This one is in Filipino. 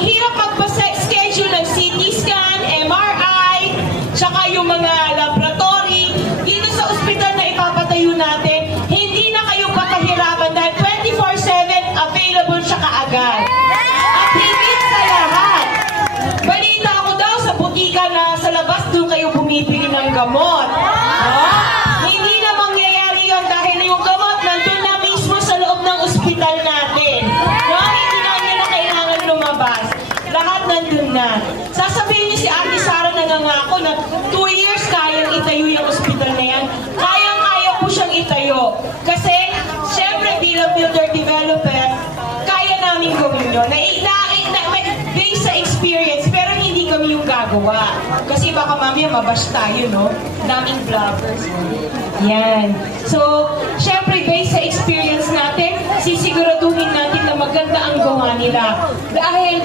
hirap magpa-schedule ng CT scan, MRI, tsaka yung mga laboratory. Dito sa ospital na ipapatayo natin, hindi na kayo kakahirapan dahil 24/7 available siya kaagad. At higit sa lahat, balita ko daw sa butika na sa labas doon kayo bumibili ng gamot. Hindi na mangyayari yun dahil yung gamot nandun na mismo sa loob ng ospital natin. Hindi na nyo kailangan lumabas. Lahat nandun na. Sasabihin niyo si Ate Sara nangangako na 2 years kayang itayo yung ospital na yan. Kayang-kaya po siyang itayo. Kasi, syempre bilang builder developer, kaya namin gawin yun. Based sa experience, pero hindi kami yung gagawa. Kasi baka mamaya mabash tayo, no? Daming vloggers. Yan. So, syempre based sa experience natin, sisiguraduhin natin na maganda ang gawa nila. Dahil